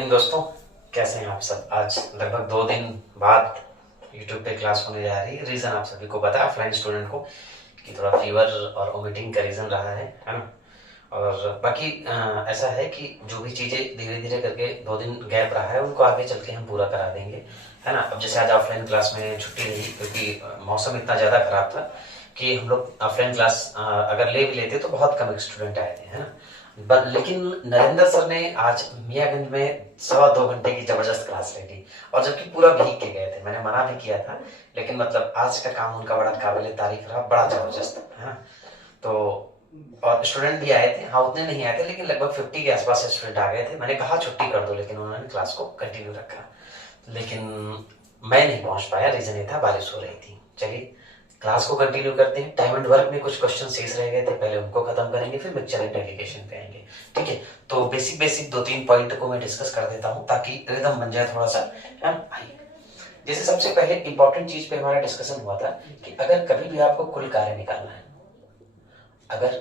Evening दोस्तों, कैसे हैं आप सब। आज लगभग 2 दिन बाद यूट्यूब पे क्लास होने जा रही है। रीज़न आप सभी को पता है, ऑफलाइन स्टूडेंट को, कि थोड़ा फीवर और वोमिटिंग का रीज़न रहा है ना। और बाकी ऐसा है कि जो भी चीज़ें धीरे धीरे करके 2 दिन गैप रहा है उनको आगे चल के हम पूरा करा देंगे, है ना। अब जैसे आज ऑफलाइन क्लास में छुट्टी रही क्योंकि मौसम इतना ज़्यादा खराब था कि हम लोग ऑफलाइन क्लास अगर ले भी लेते तो बहुत कम स्टूडेंट आए थे, है ना। लेकिन नरेंद्र सर ने आज मियागंज में 2.25 घंटे की जबरदस्त क्लास ले ली, और जबकि पूरा भीग के गए थे। मैंने मना भी किया था, लेकिन मतलब आज का काम उनका बड़ा काबिल तारीफ रहा, बड़ा जबरदस्त, है ना। तो और स्टूडेंट भी आए थे, हाँ उतने नहीं आए थे, लेकिन लगभग 50 के आसपास स्टूडेंट आ गए थे। मैंने कहा छुट्टी कर दो, लेकिन उन्होंने क्लास को कंटिन्यू रखा। लेकिन मैं नहीं पहुंच पाया, रीजन ये था बारिश हो रही थी। चलिए क्लास को कंटिन्यू करते हैं। टाइम एंड वर्क में कुछ क्वेश्चन शेष रह गए थे, पहले उनको खत्म करेंगे, फिर मिक्सचर एंड एप्लीकेशन पे आएंगे। ठीक है, तो बेसिक 2-3 पॉइंट को मैं डिस्कस कर देता हूँ ताकि एकदम बन जाए थोड़ा सा। आइए, जैसे सबसे पहले इंपॉर्टेंट चीज पे हमारा डिस्कशन हुआ था कि अगर कभी भी आपको कुल कार्य निकालना है, अगर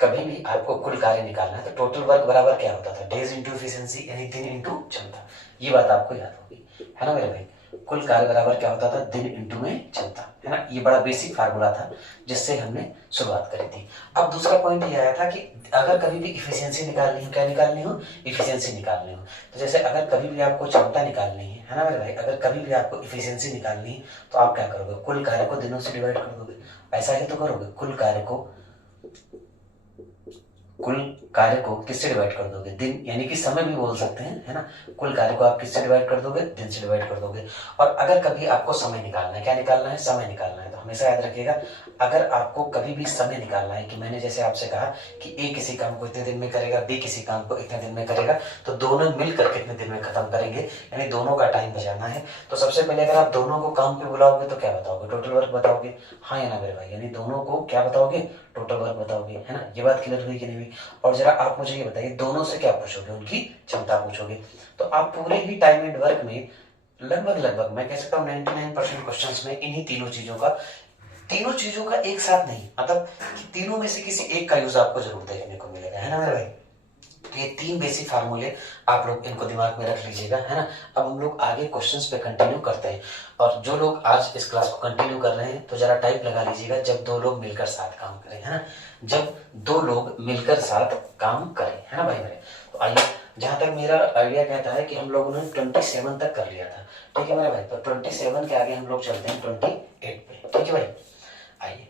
कभी भी आपको कुल कार्य निकालना है तो टोटल वर्क बराबर क्या होता था, डेज इंटू एफिशिएंसी यानी दिन इंटू क्षमता। ये बात आपको याद होगी, है ना मेरे भाई। कुल कार्य बराबर क्या होता था, दिन इंटू में क्षमता, है ना। ये बड़ा बेसिक फार्मूला था जिससे हमने शुरुआत करी थी। अब दूसरा पॉइंट ये आया था कि अगर कभी भी इफिशियंसी निकालनी हो, क्या निकालनी हो, इफिशियंसी निकालनी हो। तो जैसे अगर कभी भी आपको क्षमता निकालनी है ना मेरे भाई, अगर कभी भी आपको इफिशियंसी निकालनी है तो आप क्या करोगे, कुल कार्य को दिनों से डिवाइड कर दोगे। ऐसा ही तो करोगे, कुल कार्य को किससे डिवाइड कर दोगे, दिन यानी कि समय भी बोल सकते हैं, है ना। कुल कार्य को आप किससे डिवाइड कर दोगे, दिन से डिवाइड कर दोगे। और अगर कभी आपको समय निकालना है, क्या निकालना है, समय निकालना है, तो हमेशा याद रखिएगा, अगर आपको कभी भी समय निकालना है कि मैंने जैसे आपसे कहा कि ए किसी काम को इतने दिन में करेगा, बी किसी काम को इतने दिन में करेगा, तो दोनों मिलकर कितने दिन में खत्म करेंगे, यानी दोनों का टाइम बचाना है। तो सबसे पहले अगर आप दोनों को काम पे बुलाओगे तो क्या बताओगे, टोटल वर्क बताओगे, हाँ या ना मेरे भाई, यानी दोनों को क्या बताओगे, टोटल वर्क बताओगे, है ना। ये बात क्लियर हुई कि नहीं हुई। और जरा आप मुझे ये बताइए, दोनों से क्या पूछोगे, उनकी क्षमता पूछोगे। तो आप पूरे ही टाइम एंड वर्क में लगभग मैं कह सकता हूँ 99% क्वेश्चंस में इन्हीं तीनों चीजों का एक साथ नहीं, मतलब कि तीनों में से किसी एक का यूज आपको जरूर देखने को मिलेगा, है ना मेरे भाई। तो ये 3 बेसिक फार्मूले आप लोग इनको दिमाग में रख लीजिएगा, है ना। अब हम लोग आगे क्वेश्चंस पे कंटिन्यू करते हैं। और जो लोग आज इस क्लास को कंटिन्यू कर रहे हैं तो जरा टाइप लगा लीजिएगा, जब 2 लोग मिलकर साथ काम करें, है ना। जब 2 लोग मिलकर साथ काम करें, है ना भाई मेरे। तो आइए, जहां तक मेरा आइडिया कहता है कि हम लोगों ने 27 तक कर लिया था, ठीक है मेरे भाई। तो 27 के आगे हम लोग चलते हैं 28 पे, ठीक है भाई। आइए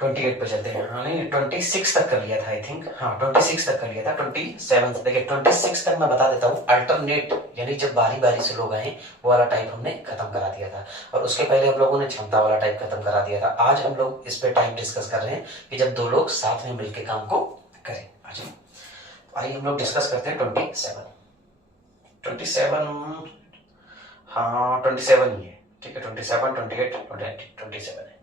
28 पे चलते हैं। हाँ नहीं, 26 तक कर लिया था आई थिंक, हाँ 26 तक कर लिया था। 27 देखिए, 26 तक मैं बता देता हूँ। अल्टरनेट यानी जब बारी बारी से लोग आए वो वाला टाइप हमने खत्म करा दिया था, और उसके पहले हम लोगों ने क्षमता वाला टाइप खत्म करा दिया था। आज हम लोग इस पे टाइप डिस्कस कर रहे हैं कि जब 2 लोग साथ में मिलकर काम को करें। आइए हम लोग डिस्कस करते हैं 27। हाँ 27 ही है, ठीक है। 27, 28, 27 है।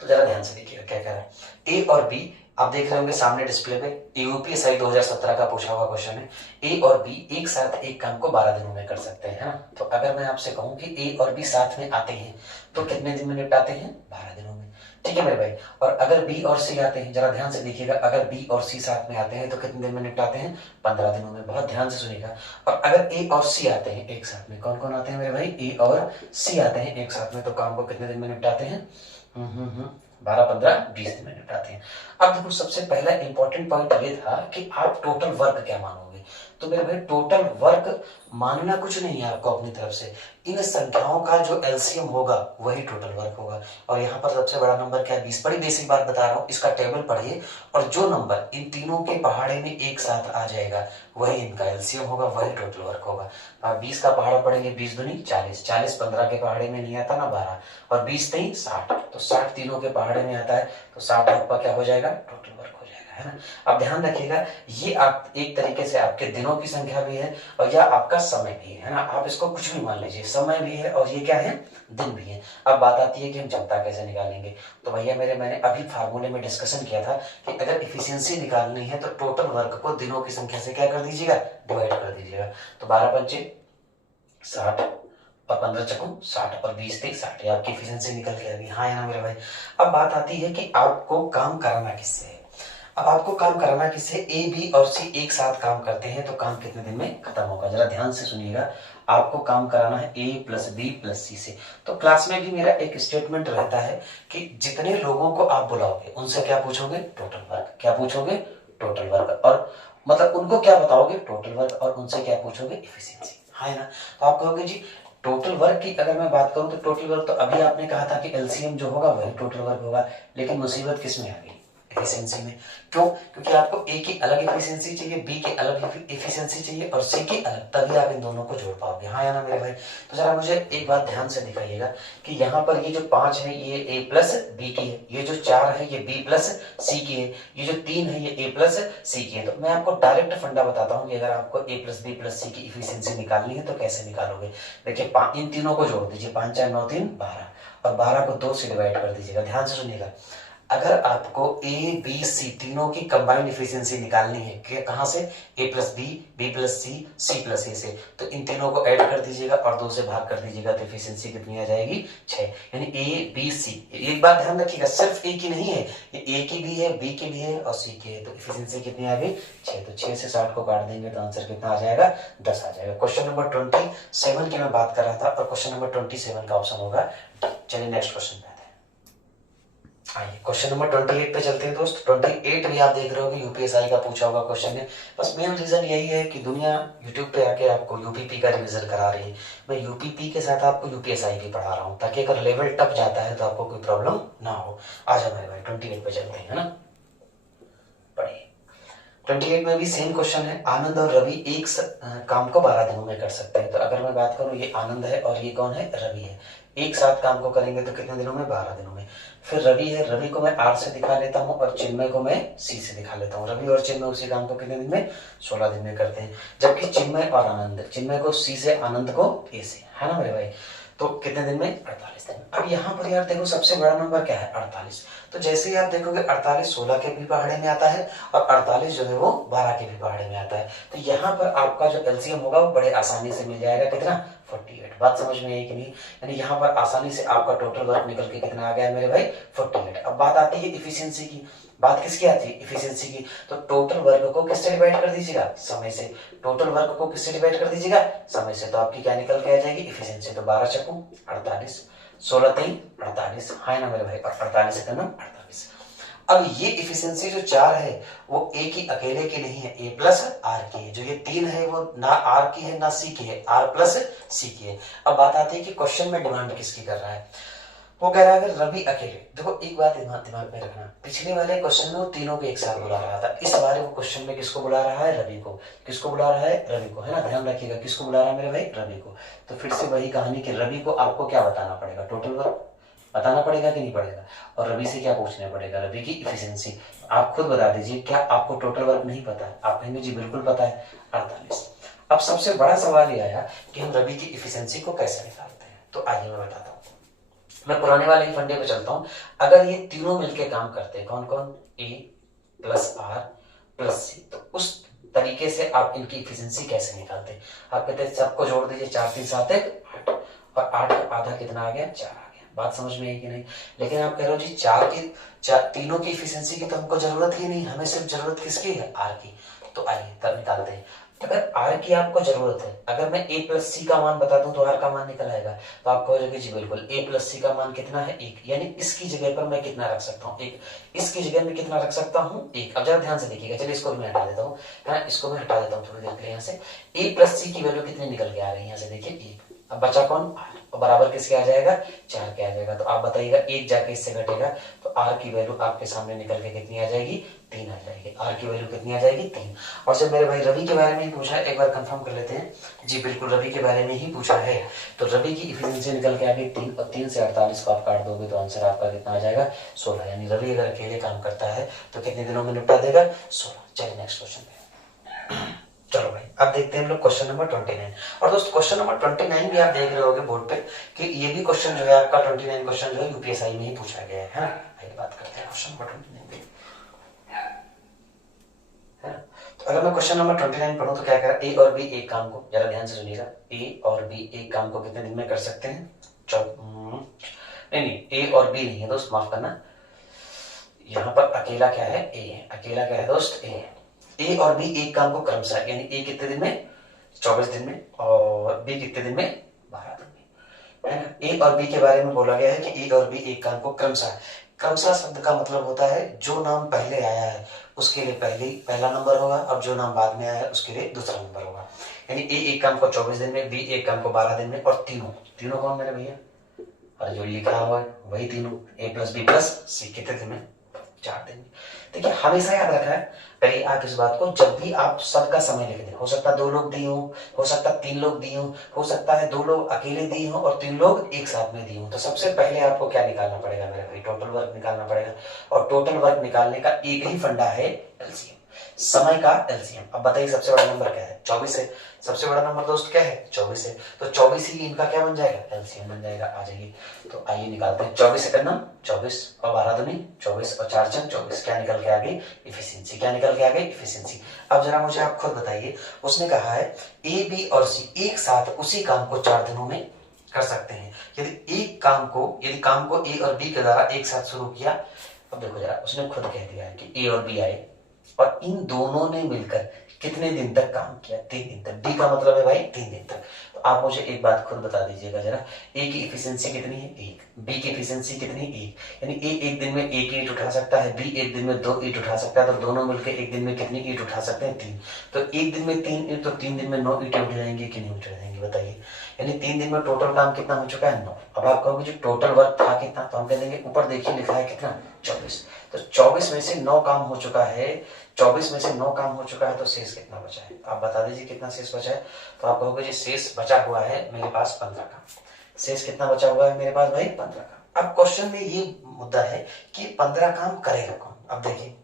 तो जरा ध्यान से देखिएगा क्या कह रहा है। ए और बी आप देख रहे होंगे सामने डिस्प्ले पे, यूपीएसआई 2017 का पूछा हुआ क्वेश्चन है। ए और बी एक साथ एक काम को 12 दिनों में कर सकते हैं, है ना। तो अगर मैं आपसे कहूं कि ए और बी साथ में आते हैं तो कितने दिन में निपटाते हैं, 12 दिनों में, ठीक है मेरे भाई। और अगर बी और सी आते हैं, जरा ध्यान से देखिएगा, अगर बी और सी साथ में आते हैं तो कितने दिन में निपटाते हैं, 15 दिनों में। बहुत ध्यान से सुनिएगा। और अगर ए और सी आते हैं एक साथ में, कौन कौन आते हैं मेरे भाई, ए और सी आते हैं एक साथ में, तो काम को कितने दिन में निपटाते हैं, 12, 15, 20 दिन में निपटाते हैं। अब देखो, सबसे पहला इंपॉर्टेंट पॉइंट ये था कि आप टोटल वर्क क्या मानोगे। तो मेरे भाई टोटल वर्क मानना कुछ नहीं है आपको अपनी तरफ से, इन संख्याओं का जो एलसीएम होगा वही टोटल वर्क होगा। और यहाँ पर सबसे बड़ा नंबर क्या है, 20। बड़ी बेसिक बात बता रहा हूँ, इसका टेबल पढ़िए, और जो नंबर इन तीनों के पहाड़े में एक साथ आ जाएगा वही इनका एलसीएम होगा, वही टोटल वर्क होगा। आप 20 का पहाड़ा पढ़ेंगे, 20 दूनी 40, 40 15 के पहाड़े में नहीं आता ना 12, और 20 3 60, तो 60 तीनों के पहाड़े में आता है, तो 60 आपका क्या हो जाएगा, टोटल वर्क हो जाएगा, है ना। अब ध्यान रखिएगा, ये आप एक तरीके से आपके दिनों की संख्या भी है और या आपका समय भी है ना। आप इसको कुछ भी मान लीजिए, समय भी है और ये क्या है, दिन भी है। अब बात आती है कि हम क्षमता कैसे निकालेंगे। तो भैया मेरे, मैंने अभी फार्मूले में डिस्कशन किया था कि अगर इफिशियंसी निकालनी है तो टोटल वर्क को दिनों की संख्या से क्या कर दीजिएगा, डिवाइड कर दीजिएगा। तो 12 पंचे 60 और 15 चकू 60 और 20 थे 60, आपकी इफिशियंसी निकल के आ गई, हाँ या ना मेरे भाई। अब बात आती है कि आपको काम करना किससे है। अब आपको काम कराना किससे, ए बी और सी एक साथ काम करते हैं तो काम कितने दिन में खत्म होगा, जरा ध्यान से सुनिएगा। आपको काम कराना है ए प्लस बी प्लस सी से। तो क्लास में भी मेरा एक स्टेटमेंट रहता है कि जितने लोगों को आप बुलाओगे उनसे क्या पूछोगे, टोटल वर्क। क्या पूछोगे, टोटल वर्क। और मतलब उनको क्या बताओगे, टोटल वर्क, और उनसे क्या पूछोगे, इफिशिएंसी। हाँ है ना। तो आप कहोगे जी टोटल वर्क की अगर मैं बात करूं तो टोटल वर्क, तो अभी आपने कहा था कि एलसीएम जो होगा वही टोटल वर्क होगा, लेकिन मुसीबत किस में आ गई, एफिशिएंसी में। क्यों, क्योंकि आपको ए की अलग एफिशिएंसी चाहिए, बी की अलग एफिशिएंसी चाहिए और सी की अलग, तभी आप इन दोनों को जोड़ पाओगे। हाँ या ना मेरे भाई। तो जरा मुझे एक बात ध्यान से दिखाइएगा कि यहाँ पर ये जो 5 है ये ए प्लस बी की है, ये जो 4 है ये बी प्लस सी की है, ये जो 3 है ये ए प्लस सी की है। तो मैं आपको डायरेक्ट फंडा बताता हूँ कि अगर आपको ए प्लस बी प्लस सी की इफिशियंसी निकालनी है तो कैसे निकालोगे। देखिए इन तीनों को जोड़ दीजिए, 5 4 9 3 12, और 12 को 2 से डिवाइड कर दीजिएगा। ध्यान से सुनिएगा, अगर आपको ए बी सी तीनों की कंबाइंड इफिशियंसी निकालनी है कि कहां से, A plus B plus C plus A से, तो इन तीनों को ऐड कर दीजिएगा और 2 से भाग कर दीजिएगा, तो इफिशियंसी कितनी आ जाएगी, 6। यानी ए बी सी। एक बात ध्यान रखिएगा, सिर्फ ए की नहीं है, ये ए की भी है, बी की भी है और सी की है, तो इफिशियंसी कितनी आ गई, 6। तो 6 से 60 को काट देंगे तो आंसर कितना आ जाएगा, 10 आ जाएगा। क्वेश्चन नंबर 27 की मैं बात कर रहा था और क्वेश्चन नंबर 27 का ऑप्शन होगा। चलिए नेक्स्ट क्वेश्चन पे आइए, क्वेश्चन नंबर 28 पे चलते हैं दोस्त। 28 भी आप देख रहे हो कि यूपीएसआई का पूछा होगा क्वेश्चन है। बस मेन रीजन यही है कि दुनिया यूट्यूब पे आके आपको यूपीपी का रिवीजन करा रही है, मैं यूपीपी के साथ आपको यूपीएसआई भी पढ़ा रहा हूँ, ताकि अगर लेवल टप जाता है तो आपको कोई प्रॉब्लम ना हो। आ जाओ मेरे भाई 28 पे चलते हैं, है ना। पढ़िए 28 में भी सेम क्वेश्चन है, आनंद और रवि एक काम को 12 दिनों में कर सकते हैं। तो अगर मैं बात करूं, ये आनंद है और ये कौन है, रवि है। एक साथ काम को करेंगे तो कितने दिनों में, 12 दिनों में। फिर रवि है, रवि को मैं आर से दिखा लेता हूं और चिन्मय को मैं सी से दिखा लेता हूं। रवि और चिन्मय उसी काम को कितने दिन में, 16 दिन में करते हैं। जबकि चिन्मय और आनंद, चिन्मय को सी से, आनंद को ए से, है ना मेरे भाई। तो कितने दिन में, 48 दिन। अब यहाँ पर यार देखो सबसे बड़ा नंबर क्या है, 48। तो जैसे ही आप देखोगे 48 16 के भी पहाड़े में आता है और 48 जो है वो 12 के भी पहाड़े में आता है। तो यहाँ पर आपका जो एलसीएम होगा वो बड़े आसानी से मिल जाएगा, कितना, 48। बात समझ में आई कि नहीं। यानी यहाँ पर आसानी से आपका टोटल वर्क निकल के कितना आ गया मेरे भाई, 48। अब बात आती है इफिशियंसी की। बात किसकी आती है, इफिशियंसी की। तो टोटल वर्क को किससे डिवाइड कर दीजिएगा, समय से। टोटल वर्क को किससे डिवाइड कर दीजिएगा, समय से। तो आपकी क्या निकल के आ जाएगी, इफिशियंसी। तो 12 चक्कू 48, 16 3 48, है ना मेरे भाई। और 48 से 48। अब ये इफिशियंसी जो 4 है वो ए की अकेले की नहीं है, ए प्लस आर की है। जो ये 3 है वो ना आर की है ना सी की है, आर प्लस सी की है। अब बात आती है कि क्वेश्चन में डिमांड किसकी कर रहा है। वो कह रहा है अगर रवि अकेले, देखो एक बात दिमाग में रखना, पिछले वाले क्वेश्चन में वो तीनों को एक साथ बुला रहा था, इस बार वो क्वेश्चन में किसको बुला रहा है, रवि को। किसको बुला रहा है, रवि को, है ना। ध्यान रखिएगा किसको बुला रहा है मेरे भाई, रवि को। तो फिर से वही कहानी कि रवि को आपको क्या बताना पड़ेगा, टोटल वर्क बताना पड़ेगा कि नहीं पड़ेगा। और रवि से क्या पूछना पड़ेगा, रवि की इफिशियंसी। आप खुद बता दीजिए, क्या आपको टोटल वर्क नहीं पता है। आप कहेंगे जी बिल्कुल पता है, 48। अब सबसे बड़ा सवाल ये आया कि हम रवि की इफिशियंसी को कैसे निकालते हैं। तो आइए मैं बताता हूँ। मैं पुराने वाले ही फंडे पे चलता हूं। अगर ये तीनों मिलके काम करते हैं, कौन कौन, ए प्लस आर प्लस सी, तो उस तरीके से आप इनकी इफिशियंसी कैसे निकालते हैं। आप कहते हैं सबको जोड़ दीजिए, 4 3 7 1 8, और 8 का आधा कितना आ गया, 4 आ गया। बात समझ में आई कि नहीं। लेकिन आप कह रहे हो जी तीनों की इफिशियंसी की तो हमको जरूरत ही नहीं, हमें सिर्फ जरूरत किसकी है, आर की। तो आइए तब निकालते हैं। अगर आर की आपको जरूरत है, अगर मैं ए प्लस सी का मान बता दूं तो आर का मान निकल आएगा। तो आप कहोगे जी बिल्कुल, ए प्लस सी का मान कितना है, 1। यानी इसकी जगह पर मैं कितना रख सकता हूँ, 1। इसकी जगह में कितना रख सकता हूँ, 1। अब जरा ध्यान से देखिएगा, चलिए इसको मैं हटा देता हूँ, इसको मैं हटा देता हूँ थोड़ी देर के लिए। यहाँ से ए प्लस सी की वैल्यू कितनी निकल के आ रही है, यहाँ से देखिए 1। अब बचा कौन, आर, और बराबर किसके आ जाएगा, 4 के आ जाएगा। तो आप बताइएगा 1 जाके इससे घटेगा तो आर की वैल्यू आपके सामने निकल के कितनी आ जाएगी, 3 आ जाएगी। आर की वैल्यू कितनी आ जाएगी, 3। और जब मेरे भाई रवि के बारे में ही पूछा है, एक बार कंफर्म कर लेते हैं। जी बिल्कुल रवि के बारे में ही पूछा है। तो रवि की इफिशियंसी निकल के आ गई 3, और 3 से 48 को आप काट दोगे तो आंसर आपका कितना आ जाएगा, 16। यानी रवि अगर अकेले काम करता है तो कितने दिनों में निपटा देगा, 16। चलिए नेक्स्ट क्वेश्चन पे। चलो भाई अब देखते हैं हम लोग क्वेश्चन नंबर 29। और दोस्त क्वेश्चन नंबर 29 भी आप देख रहे होगे बोर्ड पे कि ये भी क्वेश्चन जो है आपका 29 क्वेश्चन जो है यूपीएसआई में ही पूछा गया है ना। आइए बात करते हैं क्वेश्चन नंबर 29 पे, है ना। तो अगर मैं क्वेश्चन नंबर 29 पढ़ूं तो क्या कह रहा है, ए और बी एक काम को, जरा ध्यान से सुनिएगा, ए और बी एक काम को कितने दिन में कर सकते हैं, नहीं ए और बी नहीं है दोस्त, माफ करना, यहाँ पर अकेला क्या है, ए है, अकेला क्या है दोस्त, ए है। ए और बी एक काम को क्रमशः, यानी ए कितने दिन में, 24 दिन में, और बी कितने दिन में, 12 दिन में, है ना। ए और बी के बारे में बोला गया है कि ए और बी एक काम को क्रमशः, क्रमशः शब्द का मतलब होता है जो नाम पहले आया है उसके लिए पहला नंबर होगा, और जो नाम बाद में आया है उसके लिए दूसरा नंबर होगा। यानी ए एक काम को 24 दिन में, बी एक काम को 12 दिन में, और तीनों तीनों कौन मेरे भैया, और जो लिखा हुआ है वही तीनों, ए प्लस बी प्लस सी कितने दिन में, 4 दिन में। देखिए हमेशा याद रखना है, करिए आप इस बात को, जब भी आप सबका समय लिख दें, हो सकता है 2 लोग दिए हो सकता है 3 लोग दिए हो सकता है 2 लोग अकेले दिए हों और 3 लोग एक साथ में दिए हों, तो सबसे पहले आपको क्या निकालना पड़ेगा मेरे भाई, टोटल वर्क निकालना पड़ेगा। और टोटल वर्क निकालने का एक ही फंडा है, एलसीएम, समय का एलसीएम। अब बताइए सबसे बड़ा नंबर क्या है, 24 है, सबसे बड़ा नंबर दोस्त क्या है, 24 है, तो 24 ही इनका क्या बन जाएगा, एलसीएम बन जाएगा। आ जाइए तो आइए निकालते हैं, 24 सेकंड 24 और 12 दूनी 24 और 4 चंग 24, क्या निकल के आ गई, इफिशिएंसी, क्या निकल के आ गई, इफिशिएंसी। अब जरा मुझे आप खुद बताइए, उसने कहा है ए बी और सी एक साथ उसी काम को 4 दिनों में कर सकते हैं। यदि काम को ए और बी के द्वारा एक साथ शुरू किया, अब देखो जरा, उसने खुद कह दिया है कि ए और बी आए और इन दोनों ने मिलकर कितने दिन तक काम किया, 3 दिन तक। डी का मतलब है भाई 3 दिन तक। तो आप मुझे एक बात खुद बता दीजिएगा जरा, ए की इफिशिएंसी कितनी है, 1, बी की इफिशिएंसी कितनी, 1, यानी ए एक दिन में 1 ईंट उठा सकता है, बी एक दिन में 2 ईंट उठा सकता है, तो दोनों मिलकर एक दिन में कितनी ईंट उठा सकते हैं, 3। तो एक दिन में 3 ईंट, तो 3 दिन में 9 ईंटें उठ जाएंगी कि नहीं उठ जाएंगी बताइए। यानी 3 दिन में टोटल काम कितना हो चुका है, 9। अब आप कहोगे जो टोटल वर्क था कितना, तो हम कह देंगे ऊपर देखिए लिखा है कितना, 24। तो 24 में से 9 काम हो चुका है, 24 में से 9 काम हो चुका है, तो शेष कितना बचा है, आप बता दीजिए कितना शेष बचा है। तो आप कहोगे जी शेष बचा हुआ है मेरे पास 15 का। शेष कितना बचा हुआ है मेरे पास भाई, 15 का। अब क्वेश्चन में ये मुद्दा है कि 15 काम करेगा कौन। अब देखिए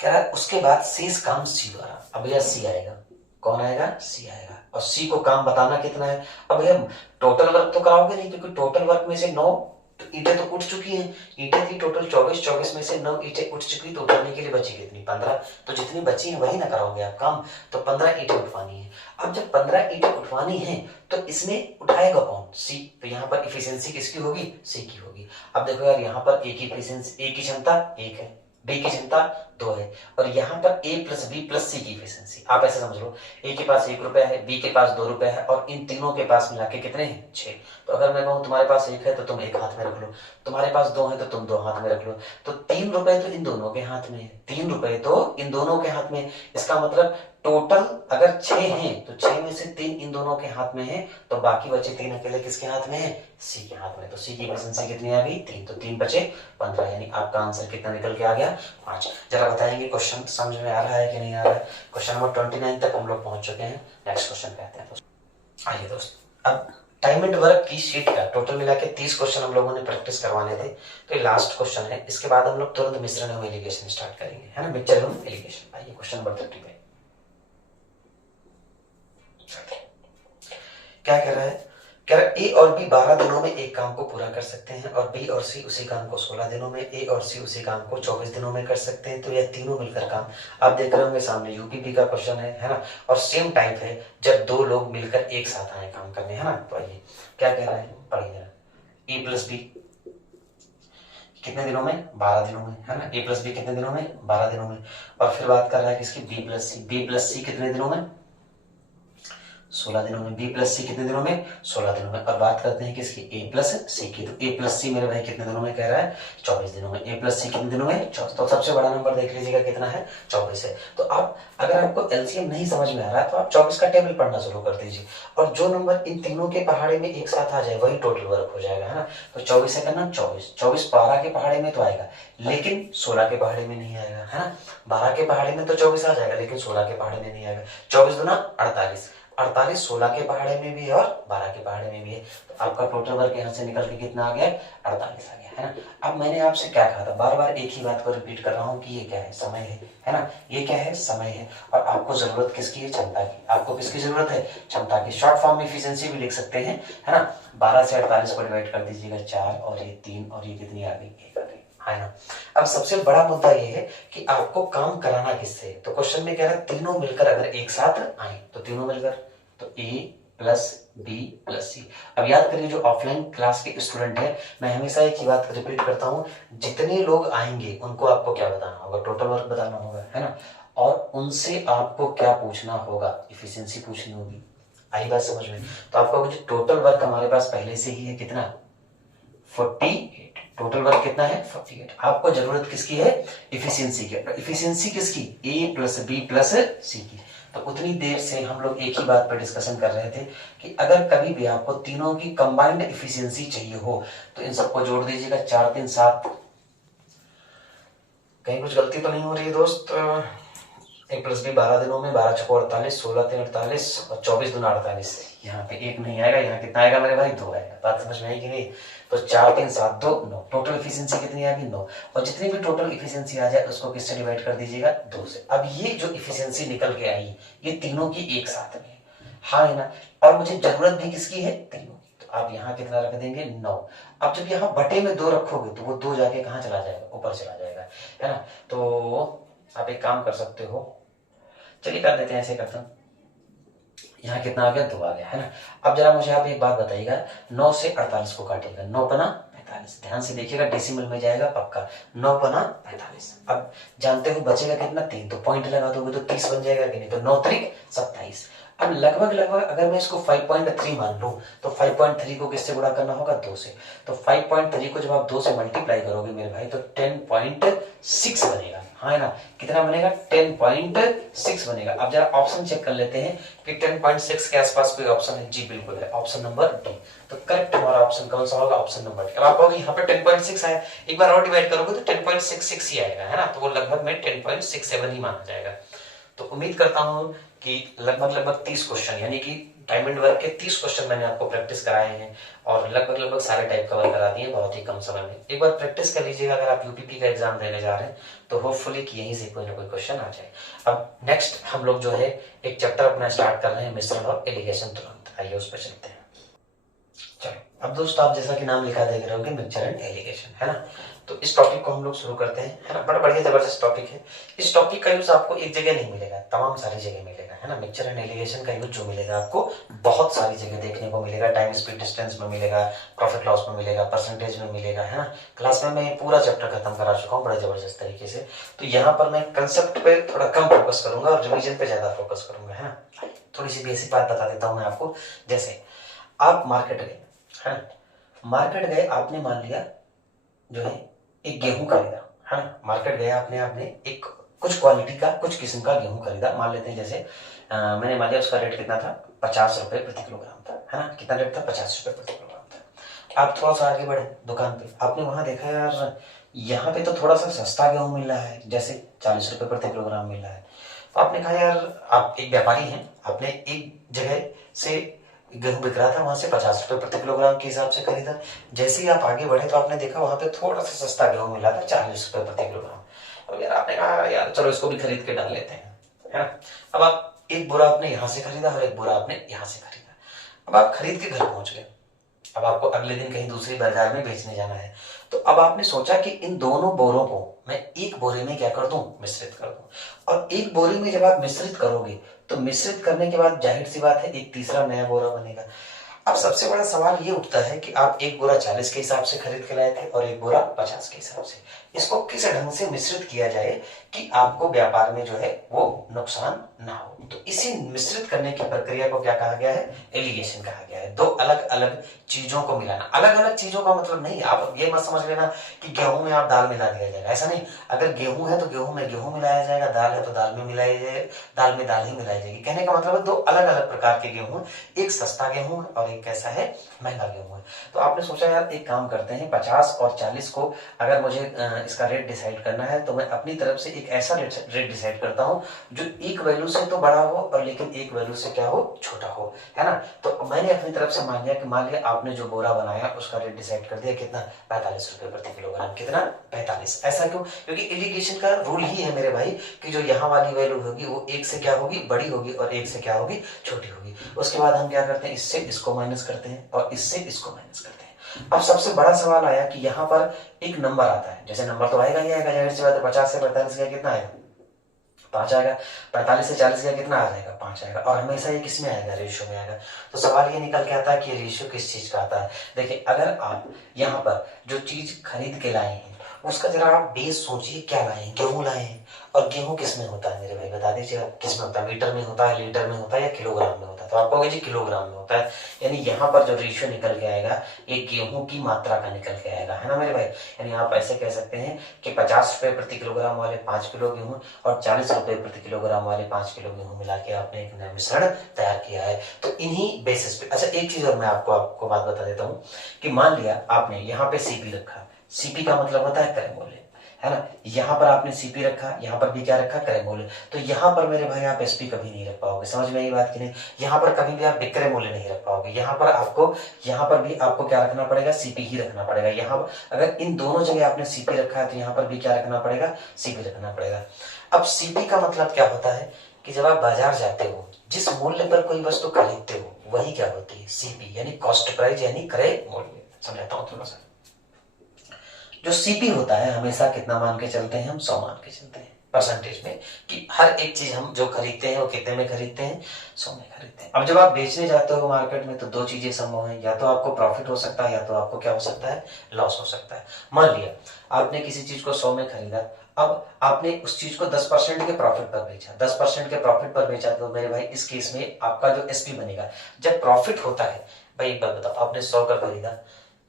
कह रहा है उसके बाद शेष काम सी द्वारा। अब भैया सी आएगा, कौन आएगा, सी आएगा, और सी को काम बताना कितना है। अब भैया टोटल वर्क तो कराओगे नहीं, क्योंकि टोटल वर्क में से 9 ईंटें तो उठ चुकी हैं, ईंटें थी टोटल 24, 24 में से 9 ईंटें उठ चुकी, तो उठाने के लिए बची कितनी, 15। तो जितनी बची है वही ना कराओगे आप काम, तो 15 ईंटें उठवानी है। अब जब 15 ईंटें उठवानी है तो इसमें उठाएगा कौन, सी। तो यहाँ पर इफिशिएंसी किसकी होगी, सी की होगी। अब देखो यार, यहाँ पर ए की इफिशिएंसी, ए की क्षमता 1 है, बी की क्षमता 2 है, और यहाँ पर ए प्लस बी प्लस सी की इफिशिएंसी। आप ऐसे समझ लो, ए के पास 1 रुपया है, बी के पास 2 रुपया है, और इन तीनों के पास मिला के कितने हैं, 6। तो अगर मैं कहूँ तुम्हारे पास 1 है तो तुम 1 हाथ में रख लो, तुम्हारे पास 2 है तो तुम 2 हाथ में रख लो, तो 3 रुपए तो इन दोनों के हाथ में है, 3 रुपए तो इन दोनों के हाथ में। इसका मतलब टोटल अगर 6 हैं तो 6 में से 3 इन दोनों के हाथ में है, तो बाकी बचे 3 अकेले किसके हाथ में है, सी के हाथ में। तो सी की एफिशिएंसी कितनी आ गई, 3, तो 3 बचे 15, यानी आपका आंसर कितना निकल के आ गया, 5। जरा बताएंगे क्वेश्चन समझ में आ रहा है कि नहीं आ रहा है। क्वेश्चन नंबर 29 तक हम लोग पहुंच चुके हैं। नेक्स्ट क्वेश्चन कहते हैं दोस्त। आइए दोस्त, अब टाइम एंड वर्क की शीट का टोटल मिला के 30 क्वेश्चन हम लोगों ने प्रैक्टिस करवाने थे, तो ये लास्ट क्वेश्चन है। इसके बाद हम लोग तुरंत मिश्रण एवं एलिगेशन स्टार्ट करेंगे, है ना, मिक्सचर एवं एलिगेशन। आइए क्वेश्चन नंबर 30 पे क्या कह रहा है, कह रहा है ए और बी 12 दिनों में एक काम को पूरा कर सकते हैं, और बी और सी उसी काम को 16 दिनों में, ए और सी उसी काम को 24 दिनों में कर सकते हैं। तो यह तीनों मिलकर काम, आप देख रहे होंगे सामने यूपीपी का क्वेश्चन है ना, और सेम टाइप है जब 2 लोग मिलकर एक साथ आए काम करने, है ना। तो आइए क्या कह रहा है, पढ़िए जरा, ए प्लस बी कितने दिनों में, 12 दिनों में, है ना। ए प्लस बी कितने दिनों में, 12 दिनों में। और फिर बात कर रहा है किसकी, बी प्लस सी कितने दिनों में, 16 दिनों में। बी प्लस सी कितने दिनों में, 16 दिनों में। और बात करते हैं किसकी, ए प्लस सी की। तो ए प्लस सी मेरे भाई कितने दिनों में कह रहा है, 24 दिनों में। ए प्लस सी कितने दिनों में, 24। तो सबसे बड़ा नंबर देख लीजिएगा कितना है, 24 है। तो आप अगर आपको एलसीएम नहीं समझ में आ रहा है तो आप 24 का टेबल पढ़ना शुरू कर दीजिए, और जो नंबर इन तीनों के पहाड़े में एक साथ आ जाए वही टोटल वर्क हो जाएगा, है ना। तो 24 है करना, 24 12 के पहाड़े में तो आएगा, लेकिन 16 के पहाड़े में नहीं आएगा, है ना। 12 के पहाड़े में तो 24 आ जाएगा, लेकिन 16 के पहाड़े में नहीं आएगा। 24 दूना 48, 48 16 के पहाड़े में भी है और 12 के पहाड़े में भी है। तो आपका टोटल वर्क यहाँ से निकल के कितना आ गया, 48 आ गया, है ना। अब मैंने आपसे क्या कहा था, बार बार एक ही बात को रिपीट कर रहा हूँ कि ये क्या है, समय है ना। ये क्या है, समय है, और आपको जरूरत किसकी है, क्षमता की। आपको किसकी जरूरत है, क्षमता की। शॉर्ट फॉर्म में एफिशिएंसी भी लिख सकते हैं, है ना। 12 से 48 को डिवाइड कर दीजिएगा 4, और ये 3, और ये कितनी आ गई, 1 आ गई, है ना। अब सबसे बड़ा मुद्दा ये है कि आपको काम कराना किससे। तो क्वेश्चन में कह रहा है तीनों मिलकर अगर एक साथ आए, तो तीनों मिलकर, तो ए प्लस बी प्लस सी। अब याद करिए जो ऑफलाइन क्लास के स्टूडेंट हैं, मैं हमेशा एक ही बात रिपीट करता हूँ, जितने लोग आएंगे उनको आपको क्या बताना होगा, टोटल वर्क बताना होगा, है ना। और उनसे आपको क्या पूछना होगा, इफिशिएंसी पूछनी होगी। आई बात समझ में। तो आपका जो टोटल वर्क हमारे पास पहले से ही है कितना, 48। टोटल वर्क कितना है 48। आपको जरूरत किसकी है, इफिशिएंसी की। इफिशिएंसी किसकी, ए प्लस बी प्लस सी की। तो उतनी देर से हम लोग एक ही बात पर डिस्कशन कर रहे थे कि अगर कभी भी आपको तीनों की कंबाइंड इफिशिएंसी चाहिए हो तो इन सबको जोड़ दीजिएगा, 4 3 7। कहीं कुछ गलती तो नहीं हो रही है दोस्त। एक प्लस बी 12 दिनों में, 12 छको 48, 16 3 48 और 24 दूना 48। यहाँ पे एक नहीं आएगा, यहाँ कितना आएगा मेरे भाई, 2 आएगा। बात समझ में आई कि नहीं। तो 4 3 7 2 9, टोटल इफिशिएंसी कितनी आ गई 9। और जितनी भी टोटल इफिशिएंसी आ जाए उसको किससे डिवाइड कर दीजिएगा, 2 से। अब ये जो इफिशिएंसी निकल के आई ये तीनों की एक साथ में, हाँ है ना। और मुझे जरूरत भी किसकी है, तीनों की। तो आप यहाँ कितना रख देंगे, 9। अब जब यहाँ बटे में 2 रखोगे तो वो 2 जाके कहाँ चला जाएगा, ऊपर चला जाएगा, है ना। तो आप एक काम कर सकते हो, चलिए कर देते हैं, ऐसे करता हूँ। यहाँ कितना आ गया, 2 आ गया, है ना। अब जरा मुझे आप एक बात बताइएगा, 9 से 48 को काटिएगा, 9 पना 45। ध्यान से देखिएगा, डेसिमल में जाएगा पक्का, 9 पना 45। अब जानते हो बचेगा कितना, 3। तो पॉइंट लगा दोगे तो 30 बन जाएगा कि नहीं। तो 9 3 27। अब लगभग लगभग अगर मैं इसको 5.3 मान लूं तो 5.3 को किससे गुणा करना होगा, 2 से। तो 5.3 को जब आप 2 से मल्टीप्लाई करोगे मेरे भाई तो 10.6 बनेगा, हाँ है ना। कितना बनेगा, 10.6 बनेगा। अब जरा ऑप्शन चेक कर लेते हैं कि 10.6 के आसपास कोई ऑप्शन है, जी बिल्कुल है, ऑप्शन नंबर डी। तो करेक्ट हमारा ऑप्शन कौन सा होगा, ऑप्शन नंबर डी। अब आप कहोगे यहाँ पे 10.6 आया, एक बार और डिवाइड करोगे तो 10.66 ही आएगा, है ना। तो वो लगभग में 10.67 ही माना जाएगा। तो उम्मीद करता हूं कि लगभग लगभग 30 क्वेश्चन, यानी कि डायमंड वर्क के 30 क्वेश्चन मैंने आपको प्रैक्टिस कराए हैं और लगभग लगभग सारे टाइप कवर करा दिए बहुत ही कम समय में। एक बार प्रैक्टिस कर लीजिएगा अगर आप यूपीपी का एग्जाम देने जा रहे हैं तो होपफुली कि यहीं से कोई ना कोई क्वेश्चन आ जाए। अब नेक्स्ट हम लोग जो है एक चैप्टर अपना स्टार्ट कर रहे हैं, मिश्रण और एलिगेशन। तुरंत आइए उस पर चलते हैं। चलो अब दोस्तों आप जैसा कि नाम लिखा देख रहे होंगे, मिक्सचर एंड एलिगेशन, है ना। तो इस टॉपिक को हम लोग शुरू करते हैं, है ना। बड़ा बढ़िया जबरदस्त टॉपिक है। इस टॉपिक का यूज आपको एक जगह नहीं मिलेगा, तमाम सारी जगह मिलेगा, है ना। मिक्सचर एंड एलिगेशन का यूज जो मिलेगा आपको बहुत सारी जगह देखने को मिलेगा। टाइम स्पीड डिस्टेंस में मिलेगा, प्रॉफिट लॉस में मिलेगा, परसेंटेज में मिलेगा, है ना। क्लास में मैं पूरा चैप्टर खत्म करा चुका हूँ बड़े जबरदस्त तरीके से। तो यहाँ पर मैं कंसेप्ट पे थोड़ा कम फोकस करूंगा और रिविजन पे ज्यादा फोकस करूंगा, है ना। थोड़ी सी बेसिक बात बता देता हूँ मैं आपको। जैसे आप मार्केट गए, है ना, मार्केट गए, आपने मान लिया जो है एक गेहूं खरीदा, है ना। मार्केट गया आपने एक कुछ क्वालिटी का कुछ किस्म का गेहूं खरीदा, मान लेते हैं जैसे मैंने मान लिया उसका रेट कितना था, 50 रुपए प्रति किलोग्राम था, है ना। कितना रेट था, 50 रुपए प्रति किलोग्राम था। आप थोड़ा सा आगे बढ़े दुकान पे, आपने वहां देखा यार यहाँ पे तो थोड़ा सा सस्ता गेहूं मिल रहा है, जैसे 40 रुपए प्रति किलोग्राम मिल रहा है। तो आपने कहा यार, आप एक व्यापारी हैं, आपने एक जगह से गेहूं बिक रहा था, वहां से 50 रुपए प्रति किलोग्राम के हिसाब से खरीदा। जैसे ही आप आगे बढ़े तो आपने देखा वहां पे थोड़ा सा सस्ता गेहूं मिला था, 40 रुपए प्रति किलोग्राम। अब यार आपने कहा यार चलो इसको भी खरीद के डाल लेते हैं, है ना। अब आप एक बोरा आपने यहाँ से खरीदा और एक बोरा आपने यहाँ से खरीदा। अब आप खरीद के घर पहुंच गए, अब आपको अगले दिन कहीं दूसरी बाजार में बेचने जाना है। तो अब आपने सोचा कि इन दोनों बोरों को मैं एक बोरे में क्या कर दूं, मिश्रित कर दूं। और एक बोरे में जब आप मिश्रित करोगे तो मिश्रित करने के बाद जाहिर सी बात है एक तीसरा नया बोरा बनेगा। अब सबसे बड़ा सवाल ये उठता है कि आप एक बोरा 40 के हिसाब से खरीद के लाए थे और एक बोरा 50 के हिसाब से। इसको किस ढंग से मिश्रित किया जाए कि आपको व्यापार में जो है वो नुकसान ना हो। तो इसी मिश्रित करने की प्रक्रिया को क्या कहा गया है, एलिगेशन कहा गया है। दो अलग अलग चीजों को मिलाना। अलग अलग चीजों का मतलब नहीं, आप ये मत समझ लेना कि गेहूं में आप दाल मिला दिया जाएगा, ऐसा नहीं। अगर गेहूं है तो गेहूं में गेहूं मिलाया जाएगा, दाल है तो दाल में मिलाई जाएगी, दाल में दाल ही मिलाई जाएगी। कहने का मतलब है दो अलग अलग प्रकार के गेहूं, एक सस्ता गेहूं और एक कैसा है, महंगा गेहूं है। तो आपने सोचा यार एक काम करते हैं, 50 और 40 को अगर मुझे इसका रेट डिसाइड करना है तो मैं अपनी तरफ से एक ऐसा रेट डिसाइड करता हूं जो एक वैल्यू से तो बड़ा हो और लेकिन एक वैल्यू से क्या हो, छोटा हो, है ना। तो मैंने अपनी तरफ से मान लिया कि मान लिया आपने जो बोरा बनाया उसका रेट डिसाइड कर दिया कितना, 45 रुपए प्रति किलोग्राम। कितना, 45। ऐसा क्यों, क्योंकि एलिगेशन का रूल ही है मेरे भाई कि जो यहाँ वाली वैल्यू होगी वो एक से क्या होगी, बड़ी होगी और एक से क्या होगी, छोटी होगी। उसके बाद हम क्या करते हैं, इससे इसको माइनस करते हैं और इससे इसको माइनस करते हैं। अब सबसे बड़ा सवाल आया कि यहाँ पर एक नंबर आता है, जैसे नंबर तो आएगा ही आएगा, जाहिर सी बात है 50 से 45 का कितना आएगा, 5 आएगा। 45 से 40 का कितना आ जाएगा? 5 आएगा। और हमेशा ये किस में आएगा? रेशियो में आएगा। तो सवाल ये निकल के आता है कि रेशियो किस चीज का आता है। देखिए अगर आप यहाँ पर जो चीज खरीद के लाए हैं उसका जरा आप बेस सोचिए, क्या लाए हैं? गेहूं लाए हैं। और गेहूं किस में होता है मेरे भाई? बता दीजिएगा किस में होता है? मीटर में होता है, लीटर में होता है, या किलोग्राम में होता है? तो आप कहोगे जी किलोग्राम में होता है। यानी यहाँ पर जो रेशियो निकल के आएगा ये गेहूं की मात्रा का निकल के आएगा, है ना मेरे भाई। यानी आप ऐसे कह सकते हैं कि 50 रुपए प्रति किलोग्राम वाले 5 किलो गेहूं और 40 रुपए प्रति किलोग्राम वाले 5 किलो गेहूं मिला के आपने एक नया मिश्रण तैयार किया है। तो इन्हीं बेसिस पे, अच्छा एक चीज और मैं आपको बात बता देता हूँ कि मान लिया आपने यहाँ पे सीपी रखा। सीपी का मतलब होता है क्रय मूल्य, है ना। यहाँ पर आपने सीपी रखा, यहाँ पर भी क्या रखा? क्रय मूल्य। तो यहाँ पर मेरे भाई आप एसपी कभी नहीं रख पाओगे, समझ में आई बात की नहीं। यहाँ पर कभी भी आप विक्रय मूल्य नहीं रख पाओगे। यहाँ पर भी आपको क्या रखना पड़ेगा? सीपी ही रखना पड़ेगा। यहाँ अगर इन दोनों जगह आपने सीपी रखा है तो यहाँ पर भी क्या रखना पड़ेगा? सीपी रखना पड़ेगा। अब सीपी का मतलब क्या होता है कि जब आप बाजार जाते हो, जिस मूल्य पर कोई वस्तु खरीदते हो वही क्या होती है? सीपी, यानी कॉस्ट प्राइस, यानी क्रय मूल्य। समझाता हूँ थोड़ा सा। जो सीपी होता है हमेशा कितना मान के चलते हैं? हम 100 मान के चलते हैं परसेंटेज में, कि हर एक चीज हम जो खरीदते हैं वो कितने में खरीदते हैं? 100 में खरीदते हैं। अब जब आप बेचने जाते हो मार्केट में तो दो चीजें संभव है, या तो आपको प्रॉफिट हो सकता है या तो आपको क्या हो सकता है? लॉस हो सकता है। मान लिया आपने किसी चीज को 100 में खरीदा, अब आपने उस चीज को 10% के प्रॉफिट पर बेचा। 10% के प्रॉफिट पर बेचा तो मेरे भाई इस केस में आपका जो एसपी बनेगा, जब प्रॉफिट होता है, भाई एक बात बताओ, आपने 100 का खरीदा,